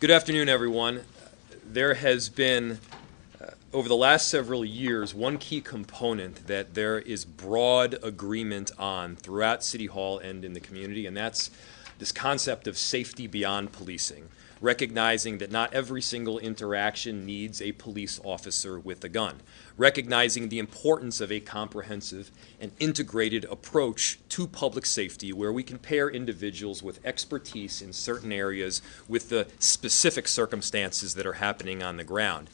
Good afternoon, everyone. There has been, over the last several years, one key component that there is broad agreement on throughout City Hall and in the community, and that's this concept of safety beyond policing, recognizing that not every single interaction needs a police officer with a gun, recognizing the importance of a comprehensive and integrated approach to public safety where we can pair individuals with expertise in certain areas with the specific circumstances that are happening on the ground.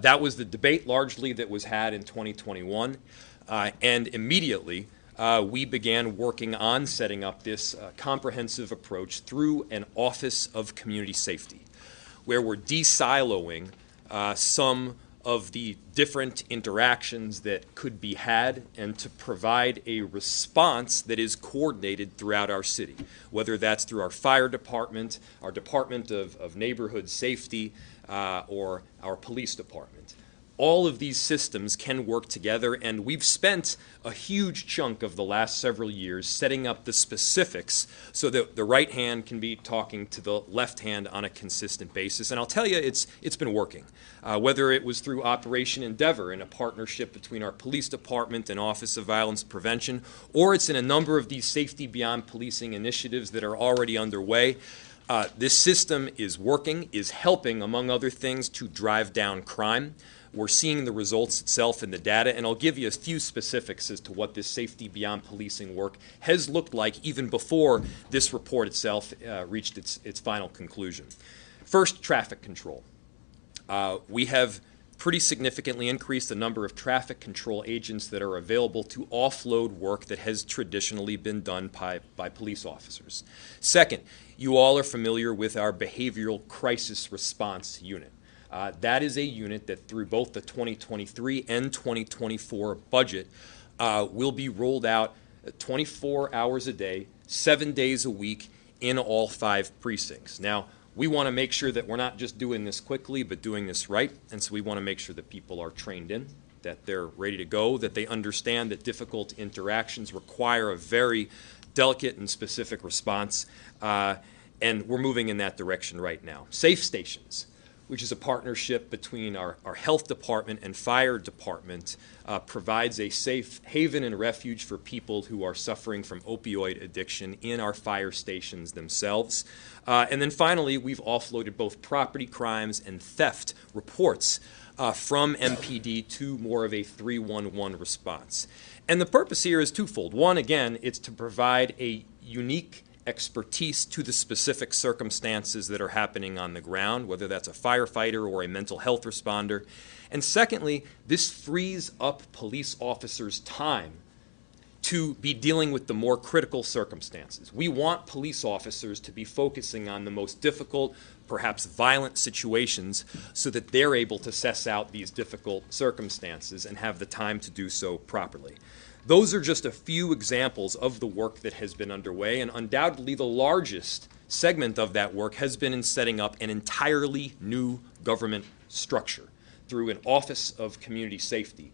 That was the debate largely that was had in 2021, and immediately we began working on setting up this comprehensive approach through an Office of Community Safety, where we're de-siloing some of the different interactions that could be had and to provide a response that is coordinated throughout our city, whether that's through our fire department, our Department of Neighborhood Safety, or our police department. All of these systems can work together, and we've spent a huge chunk of the last several years setting up the specifics so that the right hand can be talking to the left hand on a consistent basis. And I'll tell you, it's been working. Whether it was through Operation Endeavor in a partnership between our police department and Office of Violence Prevention, or it's in a number of these safety beyond policing initiatives that are already underway. This system is working, is helping, among other things, to drive down crime. We're seeing the results itself in the data, and I'll give you a few specifics as to what this safety beyond policing work has looked like even before this report itself reached its final conclusion. First, traffic control. We have pretty significantly increased the number of traffic control agents that are available to offload work that has traditionally been done by police officers. Second, you all are familiar with our behavioral crisis response unit. That is a unit that through both the 2023 and 2024 budget will be rolled out 24 hours a day, 7 days a week in all 5 precincts. Now, we want to make sure that we're not just doing this quickly, but doing this right, and so we want to make sure that people are trained in, that they're ready to go, that they understand that difficult interactions require a very delicate and specific response, and we're moving in that direction right now. Safe Stations, which is a partnership between our health department and fire department, provides a safe haven and refuge for people who are suffering from opioid addiction in our fire stations themselves. And then finally, we've offloaded both property crimes and theft reports from MPD to more of a 311 response. And the purpose here is twofold. One, again, it's to provide a unique expertise to the specific circumstances that are happening on the ground, whether that's a firefighter or a mental health responder. And secondly, this frees up police officers' time to be dealing with the more critical circumstances. We want police officers to be focusing on the most difficult, perhaps violent situations so that they're able to suss out these difficult circumstances and have the time to do so properly. Those are just a few examples of the work that has been underway, and undoubtedly the largest segment of that work has been in setting up an entirely new government structure through an Office of Community Safety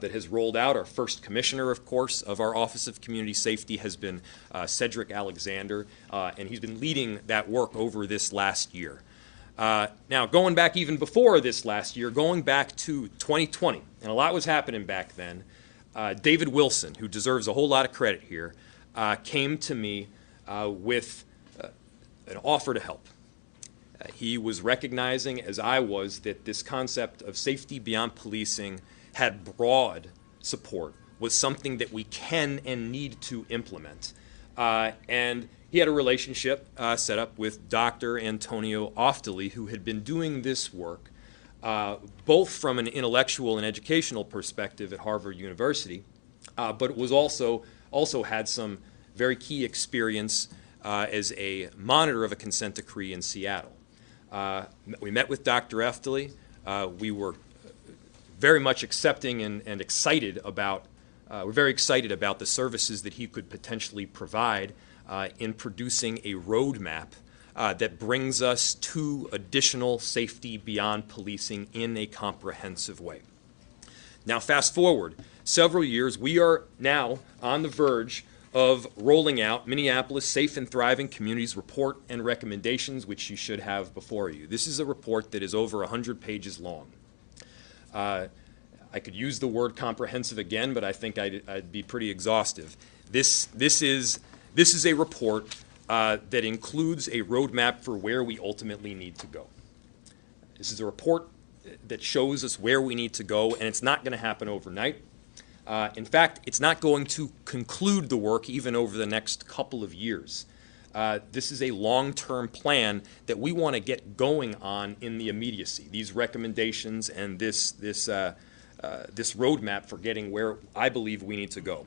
that has rolled out. Our first commissioner, of course, of our Office of Community Safety has been Cedric Alexander, and he's been leading that work over this last year. Now, going back even before this last year, going back to 2020, and a lot was happening back then, David Wilson, who deserves a whole lot of credit here, came to me with an offer to help. He was recognizing, as I was, that this concept of safety beyond policing had broad support, was something that we can and need to implement. And he had a relationship set up with Dr. Antonio Oftelie, who had been doing this work both from an intellectual and educational perspective at Harvard University, but was also had some very key experience as a monitor of a consent decree in Seattle. We met with Dr. Oftelie. We were very much accepting and excited about, we're very excited about the services that he could potentially provide in producing a roadmap that brings us to additional safety beyond policing in a comprehensive way. Now, fast forward several years, we are now on the verge of rolling out Minneapolis Safe and Thriving Communities Report and Recommendations, which you should have before you. This is a report that is over 100 pages long. I could use the word comprehensive again, but I think I'd be pretty exhaustive. This is a report that includes a roadmap for where we ultimately need to go. This is a report that shows us where we need to go, and it's not going to happen overnight. In fact, it's not going to conclude the work even over the next couple of years. This is a long-term plan that we want to get going on in the immediacy. These recommendations and this roadmap for getting where I believe we need to go.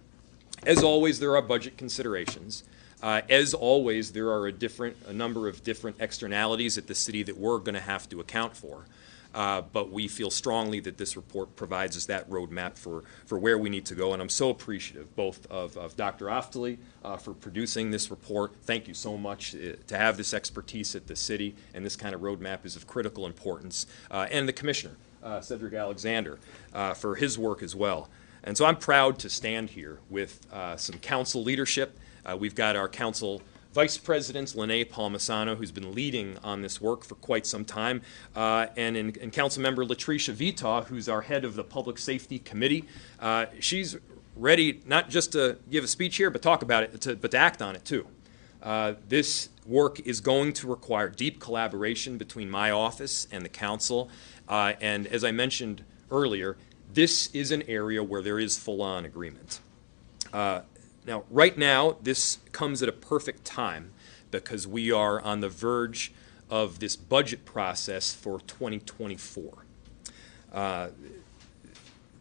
As always, there are budget considerations. As always, there are a number of different externalities at the city that we're going to have to account for. But we feel strongly that this report provides us that roadmap for where we need to go. And I'm so appreciative both of Dr. Oftelie for producing this report. Thank you so much to have this expertise at the city, and this kind of roadmap is of critical importance. And the Commissioner, Cedric Alexander, for his work as well. And so I'm proud to stand here with some council leadership. We've got our council Vice President Linea Palmisano, who's been leading on this work for quite some time, and Councilmember Member Vetaw, who's our head of the Public Safety Committee. She's ready not just to give a speech here, but talk about it, but to act on it too. This work is going to require deep collaboration between my office and the council, and as I mentioned earlier, this is an area where there is full-on agreement. Now, right now, this comes at a perfect time because we are on the verge of this budget process for 2024.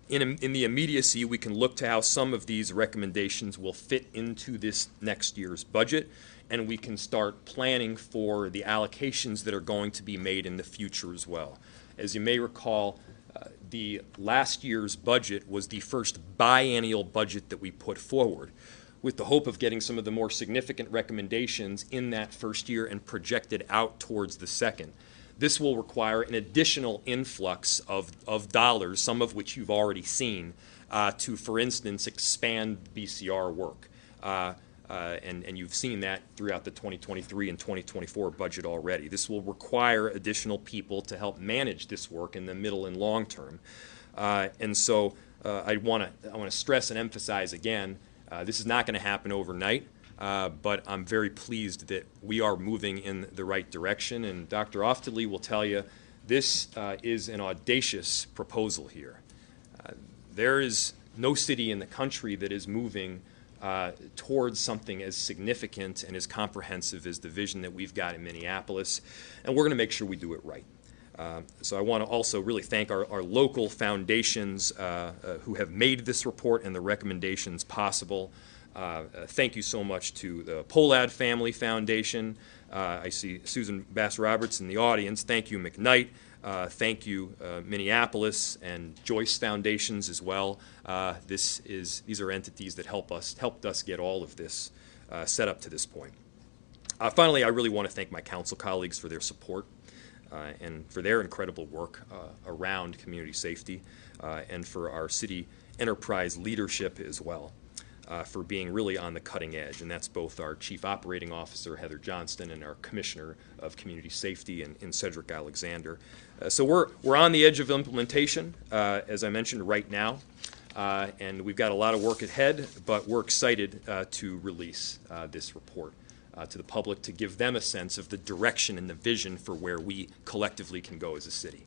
In the immediacy, we can look to how some of these recommendations will fit into this next year's budget, and we can start planning for the allocations that are going to be made in the future as well. As you may recall, the last year's budget was the first biennial budget that we put forward, with the hope of getting some of the more significant recommendations in that first year and projected out towards the second. This will require an additional influx of dollars, some of which you've already seen, to, for instance, expand BCR work. And you've seen that throughout the 2023 and 2024 budget already. This will require additional people to help manage this work in the middle and long term. And so I want to stress and emphasize again, this is not going to happen overnight, but I'm very pleased that we are moving in the right direction. And Dr. Oftelie will tell you this is an audacious proposal here. There is no city in the country that is moving towards something as significant and as comprehensive as the vision that we've got in Minneapolis, and we're going to make sure we do it right. So I want to also really thank our local foundations who have made this report and the recommendations possible. Thank you so much to the Polad Family Foundation. I see Susan Bass-Roberts in the audience. Thank you, McKnight. Thank you, Minneapolis and Joyce Foundations as well. These are entities that helped us get all of this set up to this point. Finally, I really want to thank my council colleagues for their support and for their incredible work around community safety, and for our city enterprise leadership as well, for being really on the cutting edge. And that's both our Chief Operating Officer, Heather Johnston, and our Commissioner of Community Safety in Cedric Alexander. So we're on the edge of implementation, as I mentioned, right now. And we've got a lot of work ahead, but we're excited to release this report to the public to give them a sense of the direction and the vision for where we collectively can go as a city.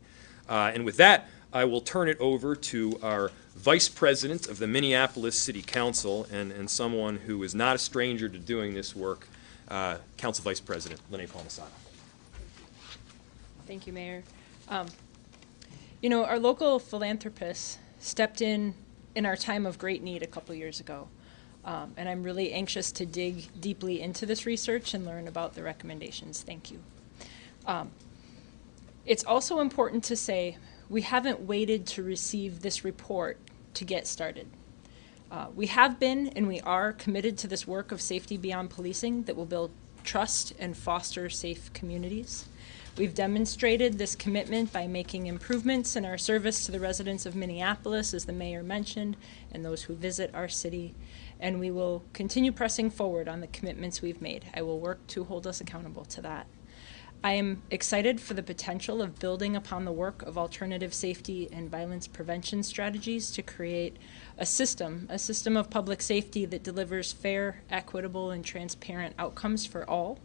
And with that, I will turn it over to our Vice President of the Minneapolis City Council and someone who is not a stranger to doing this work, Council Vice President Linea Palmisano. Thank you, Mayor. You know, our local philanthropists stepped in our time of great need a couple years ago. And I'm really anxious to dig deeply into this research and learn about the recommendations. Thank you. It's also important to say we haven't waited to receive this report to get started. We have been and we are committed to this work of safety beyond policing that will build trust and foster safe communities. We've demonstrated this commitment by making improvements in our service to the residents of Minneapolis, as the mayor mentioned, and those who visit our city. and we will continue pressing forward on the commitments we've made. I will work to hold us accountable to that. I am excited for the potential of building upon the work of alternative safety and violence prevention strategies to create a system of public safety that delivers fair, equitable, and transparent outcomes for all.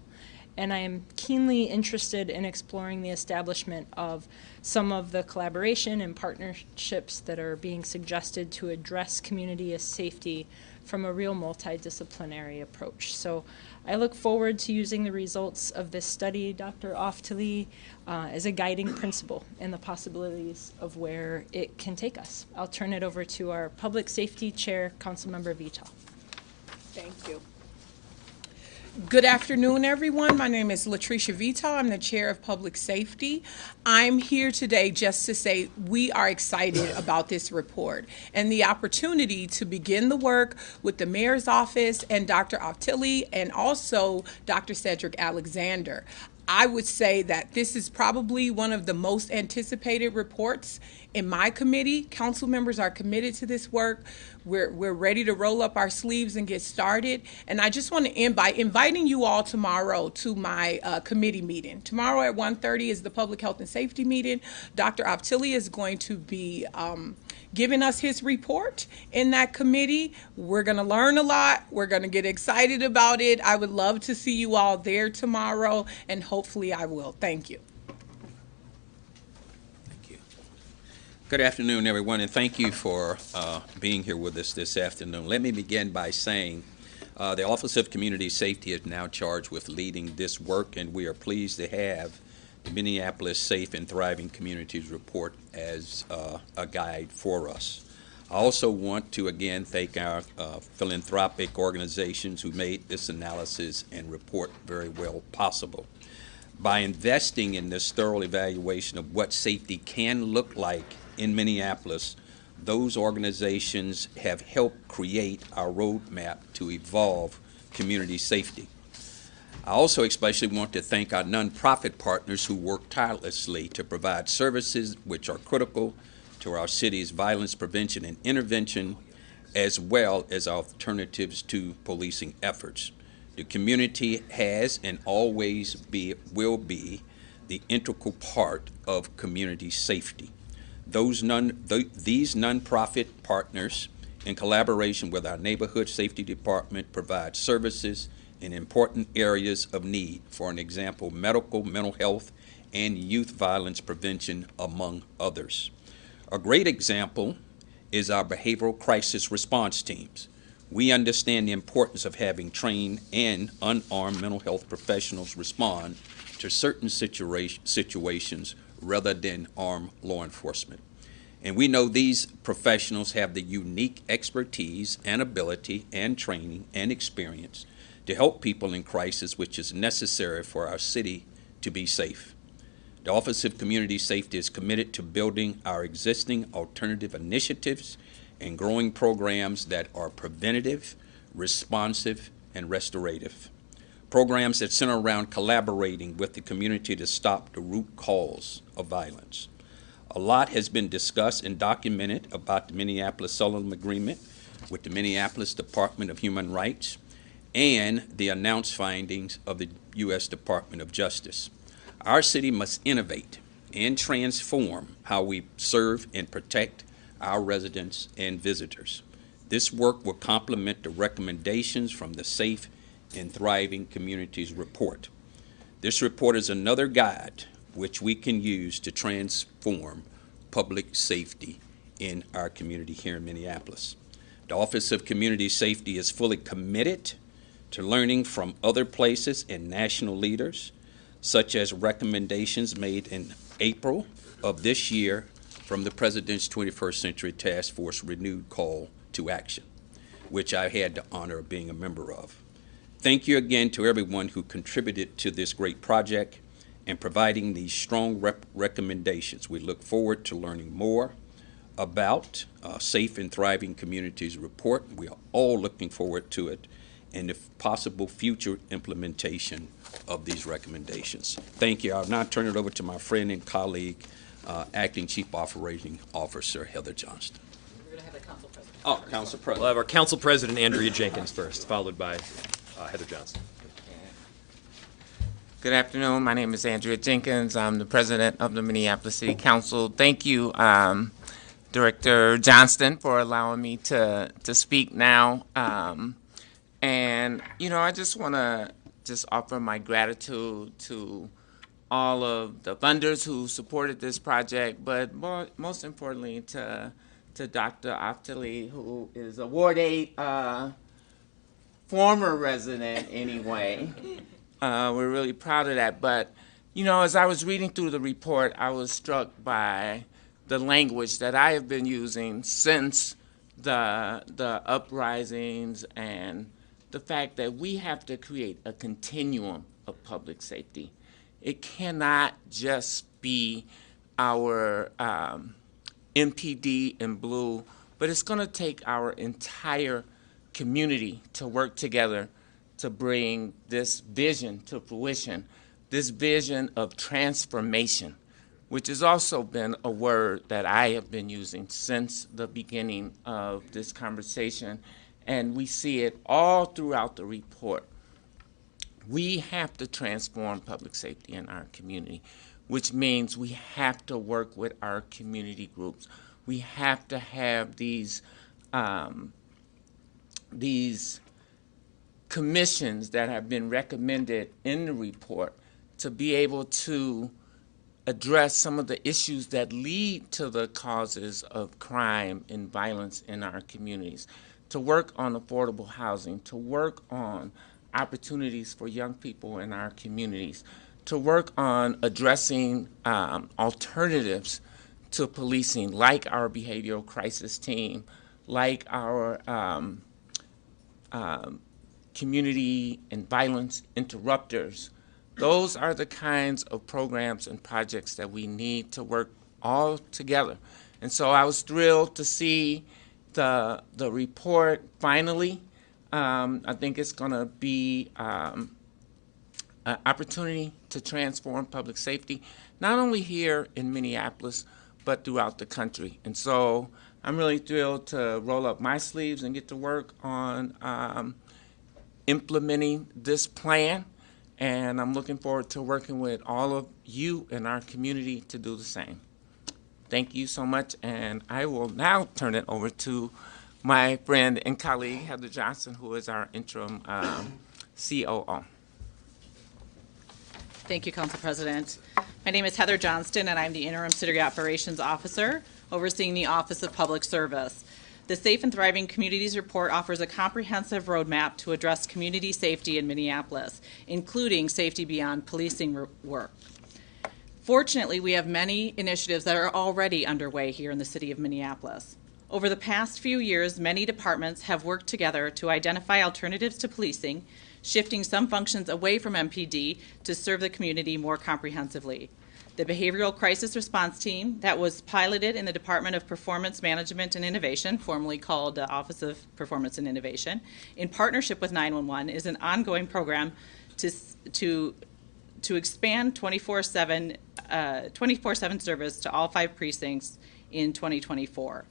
And I am keenly interested in exploring the establishment of some of the collaboration and partnerships that are being suggested to address community safety from a real multidisciplinary approach. So I look forward to using the results of this study, Dr. Oftelie, as a guiding principle in the possibilities of where it can take us. I'll turn it over to our Public Safety Chair, Councilmember Vetaw. Thank you. Good afternoon, everyone. My name is Latricia Vetaw. I'm the Chair of Public Safety. I'm here today just to say we are excited about this report and the opportunity to begin the work with the Mayor's Office and Dr. Oftelie and also Dr. Cedric Alexander. I would say that this is probably one of the most anticipated reports in my committee. Council members are committed to this work. We're ready to roll up our sleeves and get started. And I just want to end by inviting you all tomorrow to my committee meeting. Tomorrow at 1:30 is the Public Health and Safety meeting. Dr. Oftelie is going to be giving us his report in that committee. We're going to learn a lot. We're going to get excited about it. I would love to see you all there tomorrow, and hopefully I will. Thank you. Good afternoon, everyone, and thank you for being here with us this afternoon. Let me begin by saying the Office of Community Safety is now charged with leading this work, and we are pleased to have the Minneapolis Safe and Thriving Communities Report as a guide for us. I also want to again thank our philanthropic organizations who made this analysis and report very well possible. By investing in this thorough evaluation of what safety can look like in Minneapolis, those organizations have helped create our roadmap to evolve community safety. I also especially want to thank our nonprofit partners who work tirelessly to provide services which are critical to our city's violence prevention and intervention, as well as alternatives to policing efforts. The community has and always will be the integral part of community safety. These nonprofit partners, in collaboration with our neighborhood safety department, provide services in important areas of need. For an example, medical, mental health, and youth violence prevention, among others. A great example is our behavioral crisis response teams. We understand the importance of having trained and unarmed mental health professionals respond to certain situations rather than armed law enforcement. And we know these professionals have the unique expertise and ability and training and experience to help people in crisis, which is necessary for our city to be safe. The Office of Community Safety is committed to building our existing alternative initiatives and growing programs that are preventative, responsive, and restorative. Programs that center around collaborating with the community to stop the root cause of violence. A lot has been discussed and documented about the Minneapolis-Sullivan Agreement with the Minneapolis Department of Human Rights and the announced findings of the U.S. Department of Justice. Our city must innovate and transform how we serve and protect our residents and visitors. This work will complement the recommendations from the Safe and Thriving Communities Report. This report is another guide which we can use to transform public safety in our community here in Minneapolis. The Office of Community Safety is fully committed to learning from other places and national leaders, such as recommendations made in April of this year from the President's 21st Century Task Force renewed call to action, which I had the honor of being a member of. Thank you again to everyone who contributed to this great project and providing these strong recommendations. We look forward to learning more about Safe and Thriving Communities Report. We are all looking forward to it and the possible future implementation of these recommendations. Thank you. I'll now turn it over to my friend and colleague, Acting Chief Operating Officer Heather Johnston. We're going to have a council president. Oh, Council We'll President. have our Council President Andrea Jenkins first, followed by Heather Johnston. Good afternoon. My name is Andrea Jenkins. I'm the president of the Minneapolis City Council. Thank you, Director Johnston, for allowing me to speak now. And, you know, I just want to offer my gratitude to all of the funders who supported this project, but most importantly to Dr. Oftelie, who is a Ward 8 former resident anyway. We're really proud of that. But, you know, as I was reading through the report, I was struck by the language that I have been using since the uprisings and the fact that we have to create a continuum of public safety. It cannot just be our MPD in blue, but it's going to take our entire community to work together to bring this vision to fruition, this vision of transformation, which has also been a word that I have been using since the beginning of this conversation, and we see it all throughout the report. We have to transform public safety in our community, which means we have to work with our community groups. We have to have these commissions that have been recommended in the report to be able to address some of the issues that lead to the causes of crime and violence in our communities, to work on affordable housing, to work on opportunities for young people in our communities, to work on addressing alternatives to policing, like our behavioral crisis team, like our community and violence interrupters. Those are the kinds of programs and projects that we need to work all together. And so I was thrilled to see the report finally. I think it's going to be an opportunity to transform public safety, not only here in Minneapolis, but throughout the country. And so I'm really thrilled to roll up my sleeves and get to work on implementing this plan, and I'm looking forward to working with all of you in our community to do the same. Thank you so much, and I will now turn it over to my friend and colleague, Heather Johnston, who is our interim COO. Thank you, Council President. My name is Heather Johnston, and I'm the Interim City Operations Officer overseeing the Office of Public Service. The Safe and Thriving Communities Report offers a comprehensive roadmap to address community safety in Minneapolis, including safety beyond policing work. Fortunately, we have many initiatives that are already underway here in the city of Minneapolis. Over the past few years, many departments have worked together to identify alternatives to policing, shifting some functions away from MPD to serve the community more comprehensively. The Behavioral Crisis Response Team that was piloted in the Department of Performance Management and Innovation, formerly called the Office of Performance and Innovation, in partnership with 911, is an ongoing program to expand 24/7 service to all 5 precincts in 2024.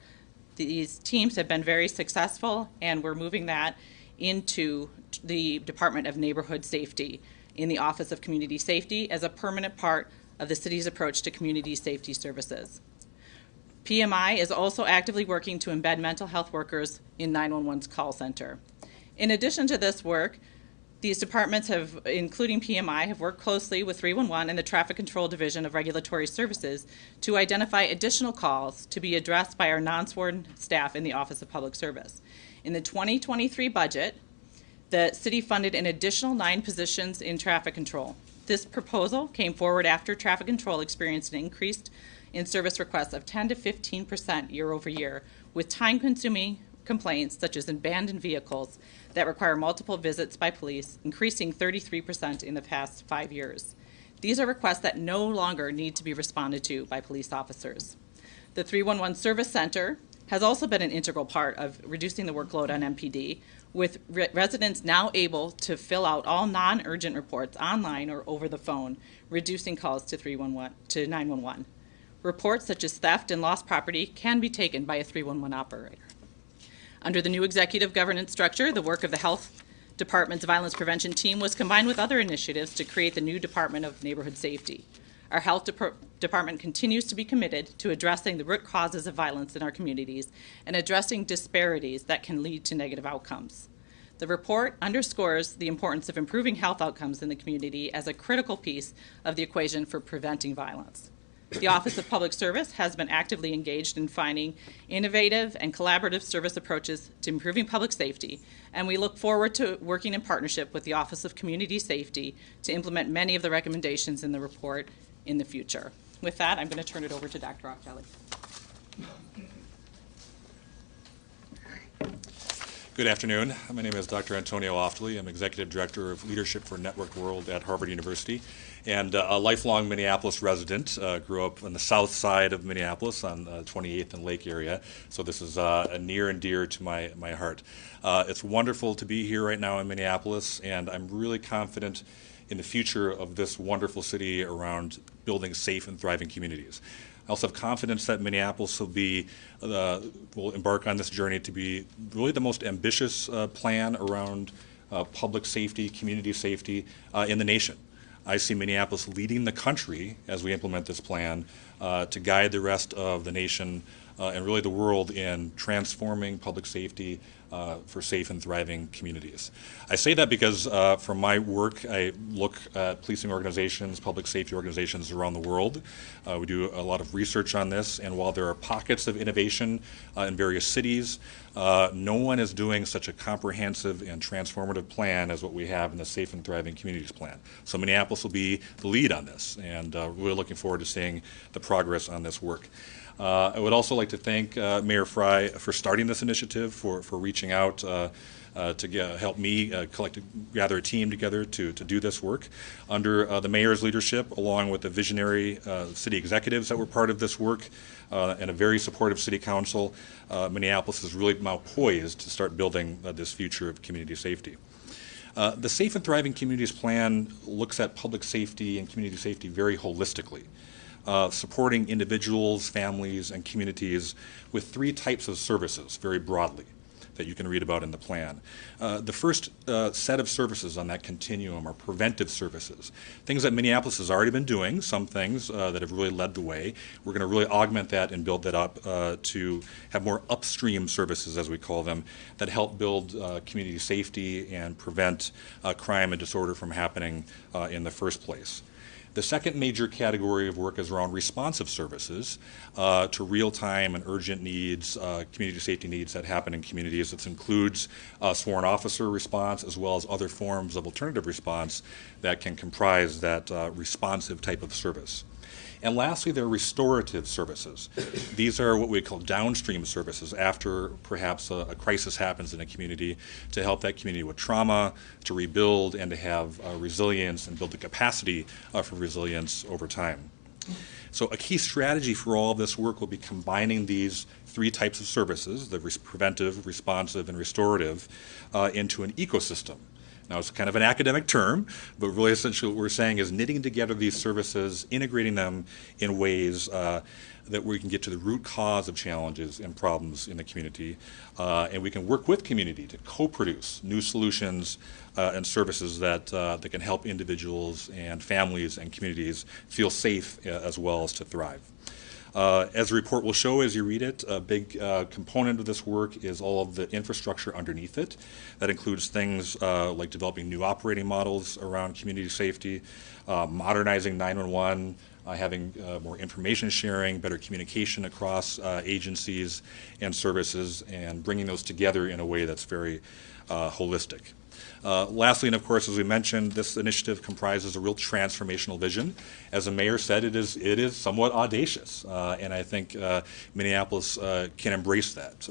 These teams have been very successful, and we're moving that into the Department of Neighborhood Safety in the Office of Community Safety as a permanent part of the city's approach to community safety services. PMI is also actively working to embed mental health workers in 911's call center. In addition to this work, these departments have, including PMI, have worked closely with 311 and the Traffic Control Division of Regulatory Services to identify additional calls to be addressed by our non-sworn staff in the Office of Public Service. In the 2023 budget, the city funded an additional 9 positions in traffic control. This proposal came forward after traffic control experienced an increase in service requests of 10 to 15% year over year, with time-consuming complaints such as abandoned vehicles that require multiple visits by police, increasing 33% in the past 5 years. These are requests that no longer need to be responded to by police officers. The 311 Service Center has also been an integral part of reducing the workload on MPD, with residents now able to fill out all non-urgent reports online or over the phone, reducing calls to 911. Reports such as theft and lost property can be taken by a 311 operator. Under the new executive governance structure, the work of the Health Department's Violence Prevention Team was combined with other initiatives to create the new Department of Neighborhood Safety. Our Health Department continues to be committed to addressing the root causes of violence in our communities and addressing disparities that can lead to negative outcomes. The report underscores the importance of improving health outcomes in the community as a critical piece of the equation for preventing violence. The Office of Public Service has been actively engaged in finding innovative and collaborative service approaches to improving public safety, and we look forward to working in partnership with the Office of Community Safety to implement many of the recommendations in the report in the future. With that, I'm going to turn it over to Dr. Oftelie. Good afternoon. My name is Dr. Antonio Oftelie. I'm Executive Director of Leadership for Networked World at Harvard University and a lifelong Minneapolis resident. Grew up on the south side of Minneapolis on 28th and Lake area, so this is near and dear to my heart. It's wonderful to be here right now in Minneapolis, and I'm really confident in the future of this wonderful city around building safe and thriving communities. I also have confidence that Minneapolis will embark on this journey to be really the most ambitious plan around public safety, community safety in the nation. I see Minneapolis leading the country as we implement this plan to guide the rest of the nation and really the world in transforming public safety for safe and thriving communities. I say that because from my work, I look at policing organizations, public safety organizations around the world. We do a lot of research on this, and while there are pockets of innovation in various cities, no one is doing such a comprehensive and transformative plan as what we have in the Safe and Thriving Communities Plan. So Minneapolis will be the lead on this, and really looking forward to seeing the progress on this work. I would also like to thank Mayor Frey for starting this initiative, for reaching out to help me gather a team together to do this work. Under the mayor's leadership, along with the visionary city executives that were part of this work, and a very supportive city council, Minneapolis is really now poised to start building this future of community safety. The Safe and Thriving Communities Plan looks at public safety and community safety very holistically. Supporting individuals, families, and communities with 3 types of services, very broadly, that you can read about in the plan. The first set of services on that continuum are preventive services, things that Minneapolis has already been doing, some things that have really led the way. We're going to really augment that and build that up to have more upstream services, as we call them, that help build community safety and prevent crime and disorder from happening in the first place. The second major category of work is around responsive services to real-time and urgent needs, community safety needs that happen in communities. This includes sworn officer response as well as other forms of alternative response that can comprise that responsive type of service. And lastly, there are restorative services. These are what we call downstream services after perhaps a crisis happens in a community to help that community with trauma, to rebuild, and to have resilience and build the capacity for resilience over time. So a key strategy for all of this work will be combining these 3 types of services, the preventive, responsive, and restorative, into an ecosystem. Now, it's kind of an academic term, but really essentially what we're saying is knitting together these services, integrating them in ways that we can get to the root cause of challenges and problems in the community, and we can work with community to co-produce new solutions and services that can help individuals and families and communities feel safe as well as to thrive. As the report will show as you read it, a big component of this work is all of the infrastructure underneath it. That includes things like developing new operating models around community safety, modernizing 911, having more information sharing, better communication across agencies and services, and bringing those together in a way that's very holistic. Lastly, and of course, as we mentioned, this initiative comprises a real transformational vision. As the mayor said, it is somewhat audacious, and I think Minneapolis can embrace that.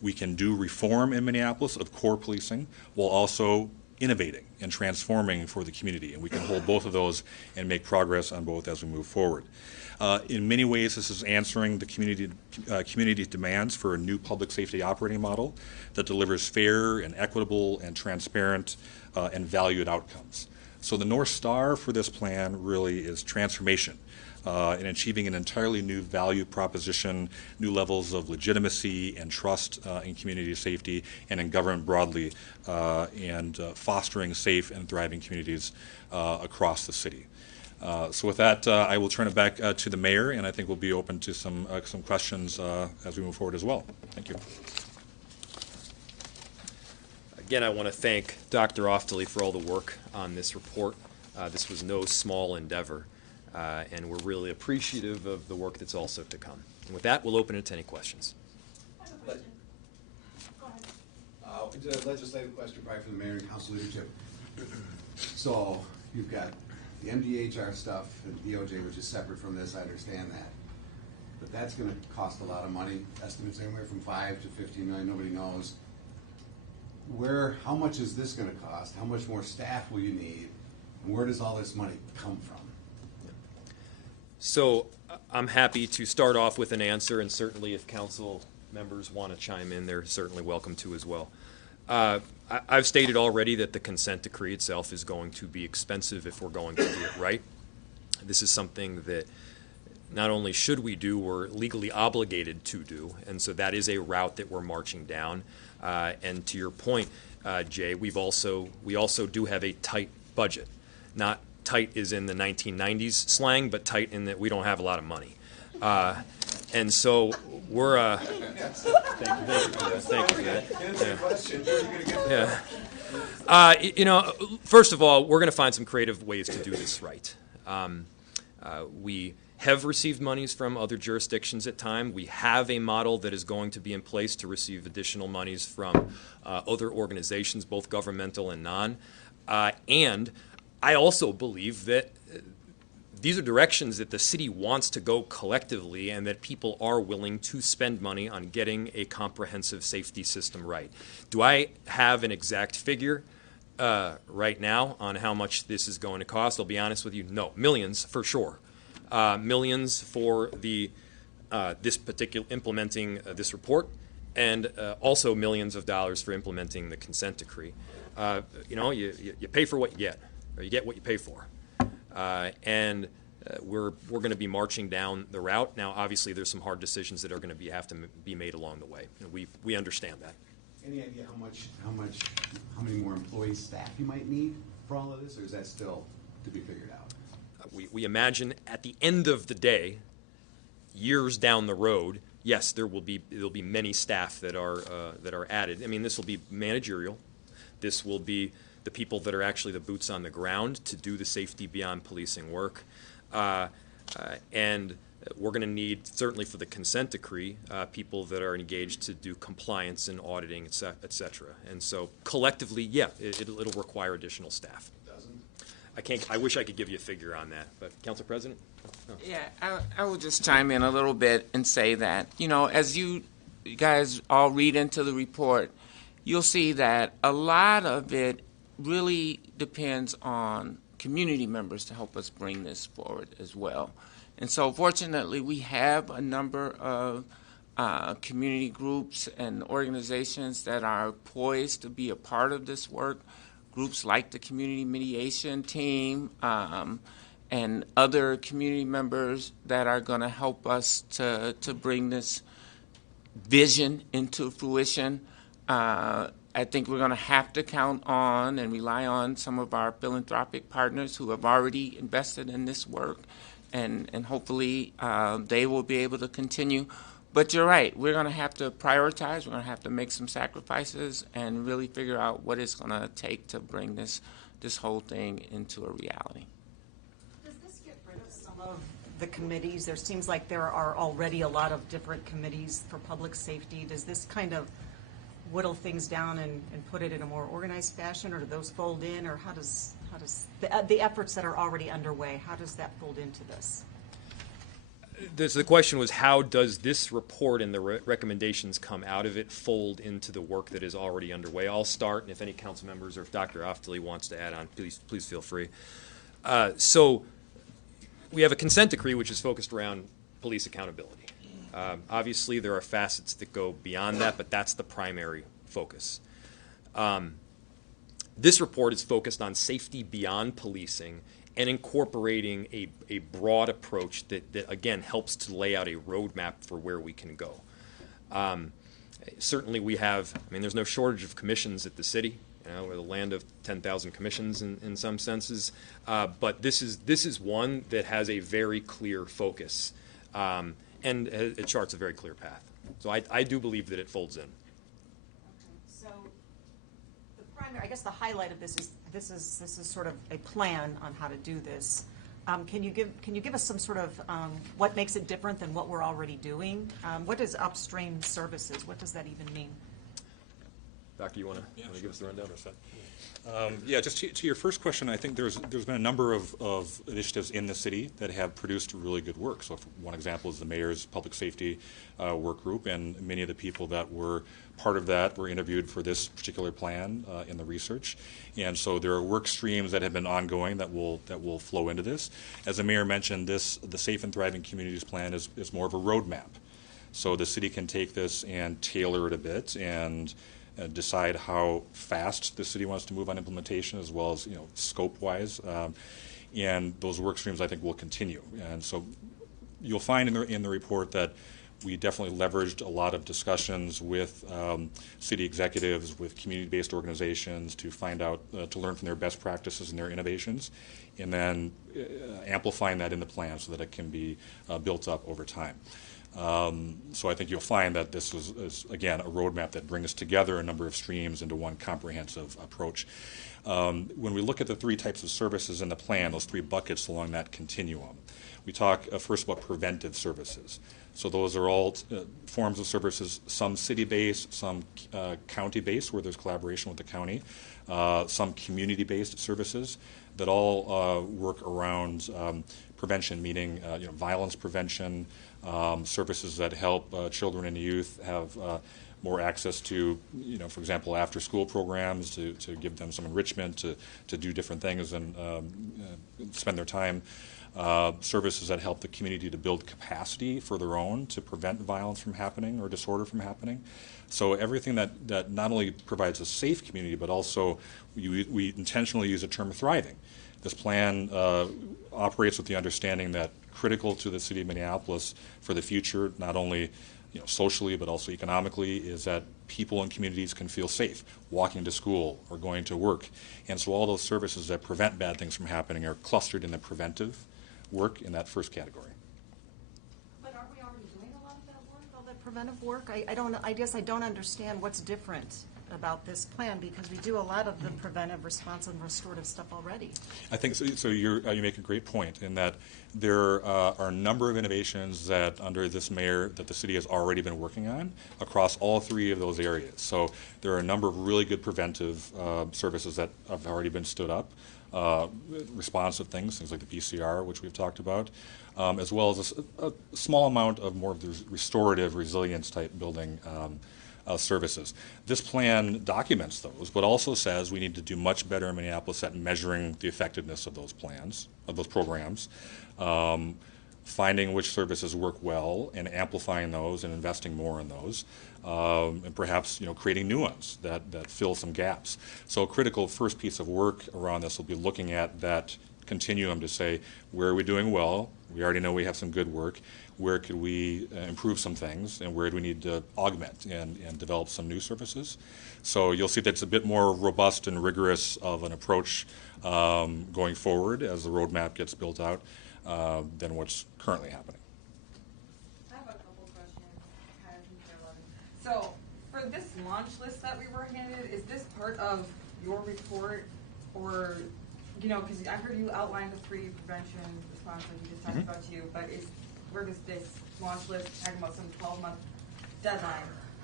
We can do reform in Minneapolis of core policing while also innovating and transforming for the community, and we can hold both of those and make progress on both as we move forward. In many ways, this is answering the community demands for a new public safety operating model that delivers fair and equitable and transparent and valued outcomes. So the North Star for this plan really is transformation. in achieving an entirely new value proposition, new levels of legitimacy and trust in community safety and in government broadly, and fostering safe and thriving communities across the city. So with that, I will turn it back to the mayor, and I think we'll be open to some questions as we move forward as well. Thank you. Again, I want to thank Dr. Oftelie for all the work on this report. This was no small endeavor, and we're really appreciative of the work that's also to come. And with that, we'll open it to any questions. I have a question. Go ahead. It's a legislative question, probably for the mayor and council leadership. So you've got the MDHR stuff and DOJ, which is separate from this. I understand that, but that's going to cost a lot of money. Estimates anywhere from 5 to 15 million. Nobody knows. How much is this going to cost? How much more staff will you need? And where does all this money come from? So I'm happy to start off with an answer, and certainly if council members want to chime in, they're certainly welcome to as well. I've stated already that the consent decree itself is going to be expensive if we're going to do it right. This is something that not only should we do, we're legally obligated to do, and so that is a route that we're marching down. And to your point, Jay, we also do have a tight budget. Not tight is in the 1990s slang, but tight in that we don't have a lot of money. And so we're thank you for that. Yeah. You know, first of all, we're going to find some creative ways to do this right. We have received monies from other jurisdictions at time. We have a model that is going to be in place to receive additional monies from other organizations, both governmental and non. And I also believe that these are directions that the city wants to go collectively, and that people are willing to spend money on getting a comprehensive safety system right. Do I have an exact figure right now on how much this is going to cost? I'll be honest with you, no. Millions for sure. Millions for this particular implementing this report, and also millions of dollars for implementing the consent decree. You know, you pay for what you get, or you get what you pay for. And we're going to be marching down the route. Now, obviously, there's some hard decisions that are going to have to be made along the way. And we understand that. Any idea how many more employees, staff you might need for all of this, or is that still to be figured out? We imagine at the end of the day, years down the road, yes, there'll be many staff that are added. I mean, this will be managerial. This will be the people that are actually the boots on the ground to do the safety beyond policing work. And we're going to need, certainly for the consent decree, people that are engaged to do compliance and auditing, et cetera. And so collectively, yeah, it'll require additional staff. I wish I could give you a figure on that, but Council President? Oh. Yeah, I will just chime in a little bit and say that, you know, as you guys all read into the report, you'll see that a lot of it really depends on community members to help us bring this forward as well. And so fortunately, we have a number of community groups and organizations that are poised to be a part of this work. Groups like the Community Mediation Team and other community members that are going to help us to bring this vision into fruition. I think we're going to have to count on and rely on some of our philanthropic partners who have already invested in this work, and hopefully they will be able to continue. But you're right, we're going to have to prioritize, we're going to have to make some sacrifices and really figure out what it's going to take to bring this whole thing into a reality. Does this get rid of some of the committees? There seems like there are already a lot of different committees for public safety. Does this kind of whittle things down and put it in a more organized fashion, or do those fold in, or how does the efforts that are already underway, how does that fold into this? The question was, how does this report and the recommendations come out of it fold into the work that is already underway? I'll start, and if any council members or if Dr. Oftelie wants to add on, please feel free. So we have a consent decree which is focused around police accountability. Obviously, there are facets that go beyond that, but that's the primary focus. This report is focused on safety beyond policing and incorporating a broad approach that again helps to lay out a roadmap for where we can go. Certainly we have, I mean, there's no shortage of commissions at the city. We're the land of 10,000 commissions in some senses, but this is one that has a very clear focus, and it charts a very clear path. So I do believe that it folds in. So the primary, I guess the highlight of this is sort of a plan on how to do this. Can you give us some sort of what makes it different than what we're already doing? What is upstream services? What does that even mean? Doctor, you want to give us the rundown? Yeah, just to your first question, I think there's been a number of initiatives in the city that have produced really good work. So one example is the mayor's public safety work group, and many of the people that were part of that were interviewed for this particular plan in the research. And so there are work streams that have been ongoing that will flow into this. As the mayor mentioned, the Safe and Thriving Communities Plan is more of a roadmap. So the city can take this and tailor it a bit and decide how fast the city wants to move on implementation, as well as scope-wise, and those work streams I think will continue. And so you'll find in the report that we definitely leveraged a lot of discussions with city executives, with community-based organizations to find out, to learn from their best practices and their innovations, and then amplifying that in the plan so that it can be built up over time. So I think you'll find that this is again, a roadmap that brings together a number of streams into one comprehensive approach. When we look at the three types of services in the plan, those three buckets along that continuum, we talk first about preventive services. So those are all forms of services, some city-based, some county-based, where there's collaboration with the county, some community-based services that all work around prevention, meaning violence prevention, services that help children and youth have more access to, for example, after-school programs to give them some enrichment, to do different things and spend their time. Services that help the community to build capacity for their own to prevent violence from happening or disorder from happening. So everything that not only provides a safe community, but also we intentionally use the term thriving. This plan operates with the understanding that critical to the city of Minneapolis for the future, not only socially but also economically, is that people and communities can feel safe walking to school or going to work. And so all those services that prevent bad things from happening are clustered in the preventive work in that first category. But aren't we already doing a lot of that work, all that preventive work? I guess I don't understand what's different about this plan, because we do a lot of the preventive, responsive, and restorative stuff already. I think so. So you make a great point in that there are a number of innovations that under this mayor that the city has already been working on across all three of those areas. So there are a number of really good preventive services that have already been stood up, responsive things like the PCR, which we've talked about, as well as a small amount of more of the restorative resilience type building services. This plan documents those, but also says we need to do much better in Minneapolis at measuring the effectiveness of those plans, of those programs, finding which services work well and amplifying those and investing more in those, and perhaps creating new ones that fill some gaps. So a critical first piece of work around this will be looking at that continuum to say, where are we doing well? We already know we have some good work. Where could we improve some things, and where do we need to augment and develop some new services? So you'll see that it's a bit more robust and rigorous of an approach going forward as the roadmap gets built out than what's currently happening. I have a couple questions. So for this launch list that we were handed, is this part of your report, or, because I heard you outline the three prevention responses you just talked about too, but where does this launch list talking about some 12-month deadline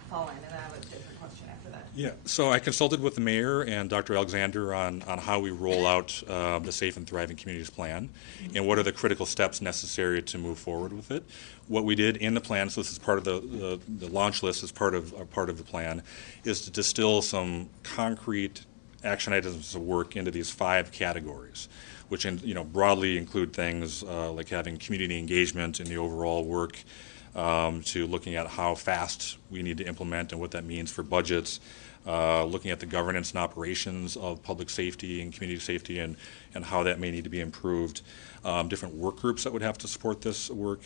fall in? And I have a different question after that. Yeah, so I consulted with the mayor and Dr. Alexander on how we roll out the Safe and Thriving Communities Plan and what are the critical steps necessary to move forward with it. What we did in the plan, so this is part of the launch list as part of the plan, is to distill some concrete action items of work into these 5 categories, which broadly include things like having community engagement in the overall work, to looking at how fast we need to implement and what that means for budgets, looking at the governance and operations of public safety and community safety and how that may need to be improved. Different work groups that would have to support this work,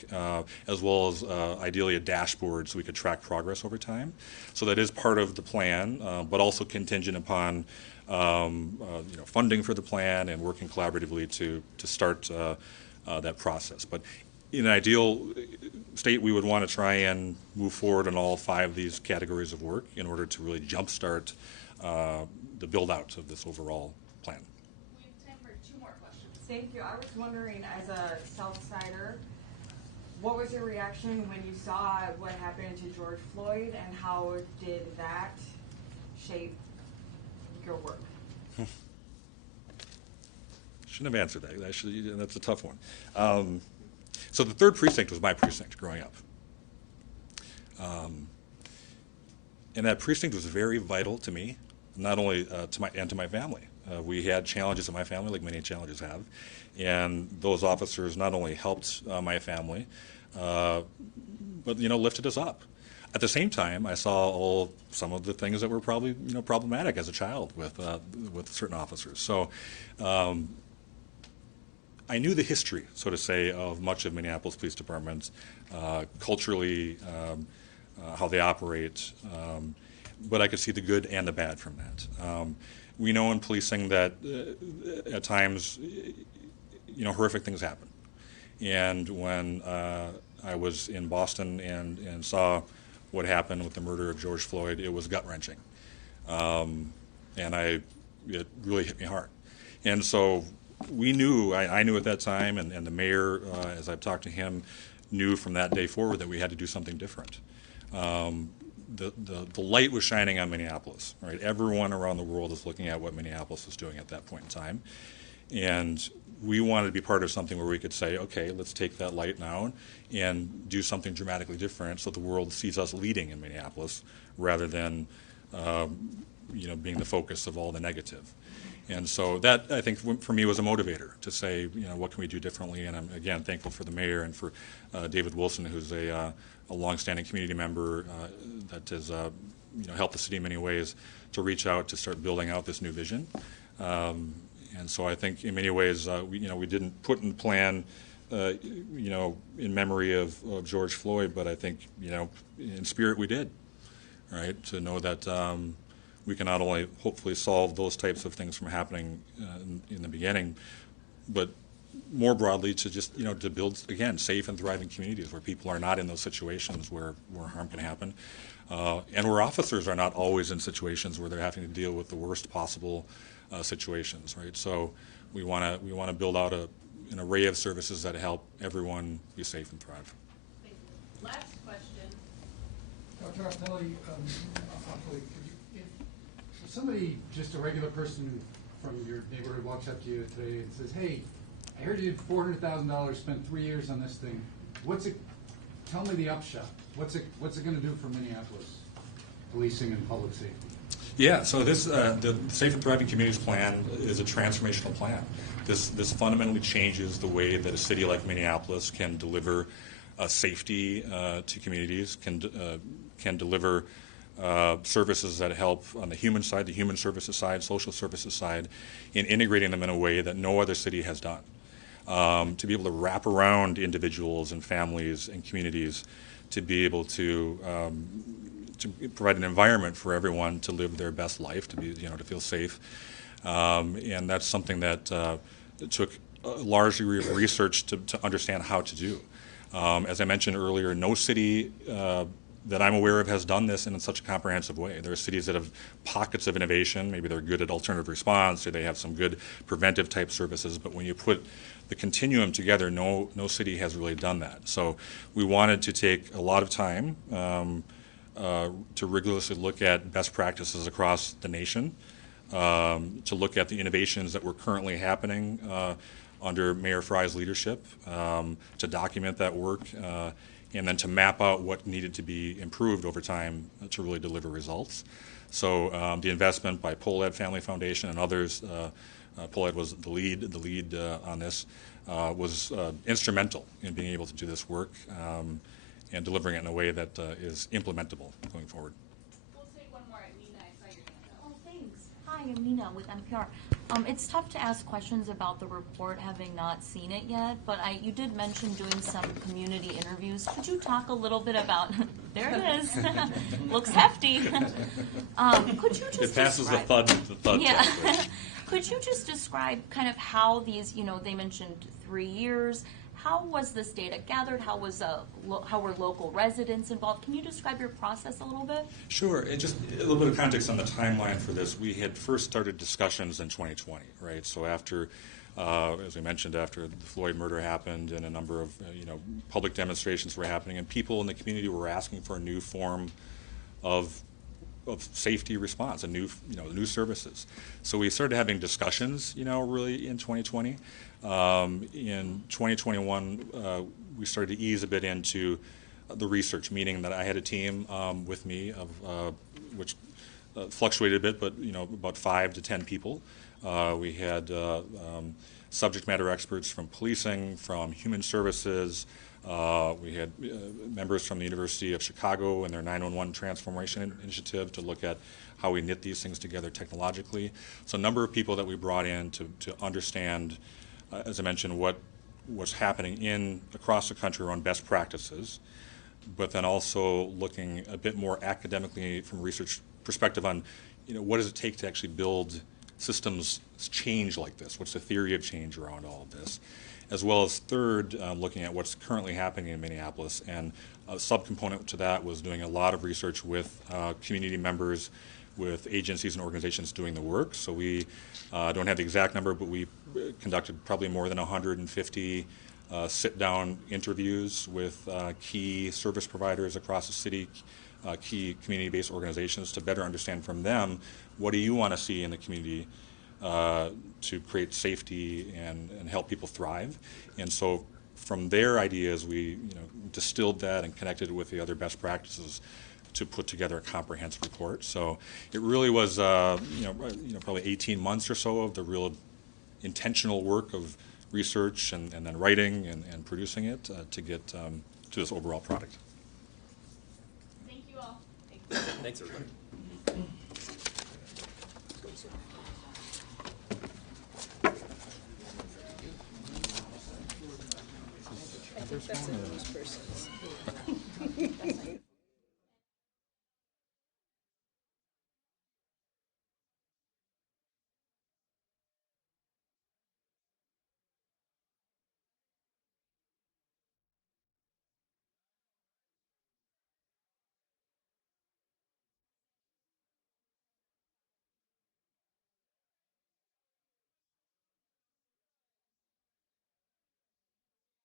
as well as ideally a dashboard so we could track progress over time. So that is part of the plan, but also contingent upon funding for the plan and working collaboratively to start that process. But in an ideal state, we would want to try and move forward on all 5 of these categories of work in order to really jumpstart the build-out of this overall plan. We have time for 2 more questions. Thank you. I was wondering, as a Southsider, what was your reaction when you saw what happened to George Floyd, and how did that shape your work? Shouldn't have answered that. That's a tough one. So the 3rd precinct was my precinct growing up. And that precinct was very vital to me, not only to my family. We had challenges in my family, like many challenges have, and those officers not only helped my family, but lifted us up. At the same time, I saw some of the things that were probably problematic as a child with certain officers. So I knew the history, so to say, of much of Minneapolis Police Department, culturally, how they operate, but I could see the good and the bad from that. We know in policing that at times, horrific things happen. And when I was in Boston and saw what happened with the murder of George Floyd, it was gut-wrenching. And it really hit me hard. And so we knew, I knew at that time, and the mayor, as I've talked to him, knew from that day forward that we had to do something different. The light was shining on Minneapolis, right? Everyone around the world is looking at what Minneapolis is doing at that point in time. And we wanted to be part of something where we could say, okay, let's take that light now and do something dramatically different so the world sees us leading in Minneapolis rather than being the focus of all the negative. And so that, I think, for me was a motivator to say, what can we do differently? And I'm, again, thankful for the mayor and for David Wilson, who's a longstanding community member that has helped the city in many ways to reach out to start building out this new vision. And so I think in many ways, we didn't put in the plan, in memory of George Floyd, but I think, in spirit we did, right? To know that we can not only hopefully solve those types of things from happening in the beginning, but more broadly to just, to build, again, safe and thriving communities where people are not in those situations where harm can happen, and where officers are not always in situations where they're having to deal with the worst possible situations, right? So we want to build out an array of services that help everyone be safe and thrive. Thank you. Last question. Dr. Oftelie, if somebody, just a regular person from your neighborhood, walks up to you today and says, "Hey, I heard you did $400,000, spent 3 years on this thing. Tell me the upshot. What's it going to do for Minneapolis policing and public safety?" Yeah, so this the Safe and Thriving Communities Plan is a transformational plan. This fundamentally changes the way that a city like Minneapolis can deliver safety to communities, can deliver services that help on the human side, the human services side, social services side, in integrating them in a way that no other city has done. To be able to wrap around individuals and families and communities, to be able to provide an environment for everyone to live their best life, to be, to feel safe, and that's something that took largely research to understand how to do. As I mentioned earlier, no city that I'm aware of has done this in such a comprehensive way. There are cities that have pockets of innovation. Maybe they're good at alternative response, or they have some good preventive type services. But when you put the continuum together, no city has really done that. So we wanted to take a lot of time to rigorously look at best practices across the nation, to look at the innovations that were currently happening under Mayor Frey's leadership, to document that work, and then to map out what needed to be improved over time to really deliver results. So the investment by Poled Family Foundation and others, Poled was the lead on this, was instrumental in being able to do this work and delivering it in a way that is implementable going forward. We'll take one more. Nina, I saw your Hi, I'm Nina with NPR. It's tough to ask questions about the report having not seen it yet, but you did mention doing some community interviews. Could you talk a little bit about, there it is, looks hefty. Could you just It passes the describe, thud yeah. test. Could you just describe kind of how these, they mentioned 3 years, how was this data gathered? How were local residents involved? Can you describe your process a little bit? Sure. And just a little bit of context on the timeline for this. We had first started discussions in 2020, right? So after, as we mentioned, after the Floyd murder happened and a number of, public demonstrations were happening, and people in the community were asking for a new form of safety response, new services. So we started having discussions, really in 2020. In 2021, we started to ease a bit into the research, meaning that I had a team with me of which fluctuated a bit, but about 5 to 10 people. We had subject matter experts from policing, from human services. We had members from the University of Chicago and their 911 transformation initiative to look at how we knit these things together technologically. So a number of people that we brought in to understand, as I mentioned, what's happening across the country around best practices, but then also looking a bit more academically from a research perspective on, what does it take to actually build systems change like this? What's the theory of change around all of this? As well as third, looking at what's currently happening in Minneapolis. And a subcomponent to that was doing a lot of research with community members, with agencies and organizations doing the work. So we don't have the exact number, but we conducted probably more than 150 sit-down interviews with key service providers across the city, key community-based organizations, to better understand from them, what do you want to see in the community to create safety and help people thrive. And so from their ideas, we distilled that and connected it with the other best practices to put together a comprehensive report. So it really was probably 18 months or so of the real intentional work of research and then writing and producing it to get to this overall product. Thank you all. Thanks, everybody. I think that's a news person's.